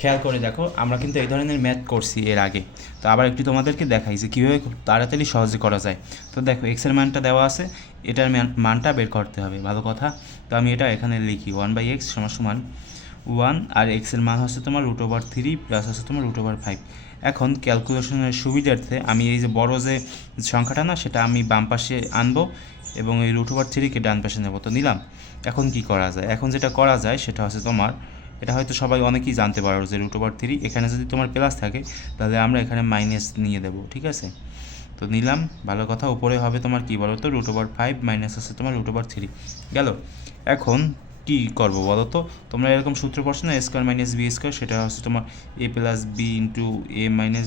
খেয়াল করে দেখো, আমরা কিন্তু এই ধরনের ম্যাথ করছি এর আগে। তো আবার একটু তোমাদেরকে দেখাই যে কীভাবে খুব তাড়াতাড়ি সহজে করা যায়। তো দেখো এক্সের মানটা দেওয়া আছে, এটার মানটা বের করতে হবে, ভালো কথা। তো আমি এটা এখানে লিখি 1/x = 1, আর এক্সের মান হচ্ছে তোমার √3 প্লাস হচ্ছে তোমার √5। এখন ক্যালকুলেশনের সুবিধার্থে আমি এই যে বড় যে সংখ্যাটা না, সেটা আমি বাম পাশে আনবো এবং এই √3কে ডান পাশে নেব। তো নিলাম। এখন কি করা যায়? এখন যেটা করা যায় সেটা হচ্ছে তোমার, এটা হয়তো সবাই অনেকেই জানতে পারো যে √3 এখানে যদি তোমার প্লাস থাকে তাহলে আমরা এখানে মাইনাস নিয়ে দেবো, ঠিক আছে? তো নিলাম, ভালো কথা। উপরে হবে তোমার কী বলো তো, √5 মাইনাস হচ্ছে তোমার √3 গেল। এখন কী করবো বলো তো? তোমরা এরকম সূত্র পড়ছো না, A² - B², সেটা হচ্ছে তোমার A + B × A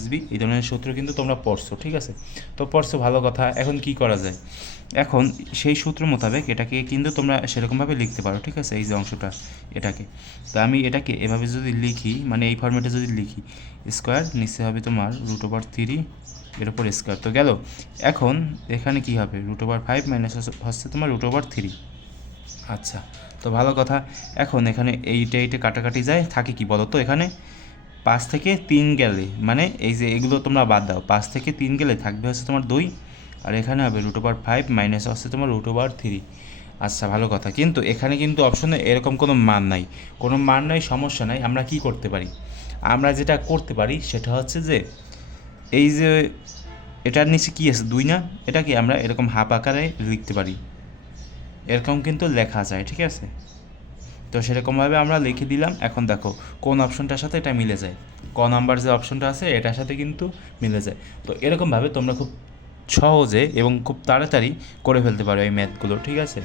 - B, এই ধরনের সূত্র কিন্তু তোমরা পড়ছো, ঠিক আছে? তো পড়ছো, ভালো কথা। এখন কি করা যায়? এখন সেই সূত্র মোতাবেক এটাকে কিন্তু তোমরা সেরকমভাবে লিখতে পারো, ঠিক আছে? এই যে অংশটা, এটাকে। তো আমি এটাকে এভাবে যদি লিখি, মানে এই ফর্মেটে যদি লিখি, স্কোয়ার নিচে হবে তোমার √3 এর উপর স্কোয়ার, তো গেল। এখন এখানে কি হবে? √5 মাইনাস হচ্ছে তোমার √3। আচ্ছা, তো ভালো কথা। এখন এখানে এইটা কাটাকাটি যায়, থাকে কি বলো তো? এখানে 5 থেকে 3 গেলে, মানে এই যে এগুলো তোমরা বাদ দাও, 5 থেকে 3 গেলে থাকবে হচ্ছে তোমার 2, আর এখানে হবে √5 মাইনাস হচ্ছে তোমার √3। আচ্ছা, ভালো কথা। কিন্তু এখানে কিন্তু অপশনে এরকম কোনো মান নাই, কোনো মান নাই, সমস্যা নাই। আমরা কি করতে পারি? আমরা যেটা করতে পারি সেটা হচ্ছে যে এই যে এটার নিচে কি আছে, 2 না? এটাকে আমরা এরকম হাফ আকারে লিখতে পারি, এরকম কিন্তু লেখা যায়, ঠিক আছে? তো সেরকমভাবে আমরা লিখে দিলাম। এখন দেখো কোন অপশনটার সাথে এটা মিলে যায়, নাম্বার যে অপশনটা আছে এটার সাথে কিন্তু মিলে যায়। তো এরকমভাবে তোমরা খুব সহজে এবং খুব তাড়াতাড়ি করে ফেলতে পারো এই ম্যাথগুলো, ঠিক আছে?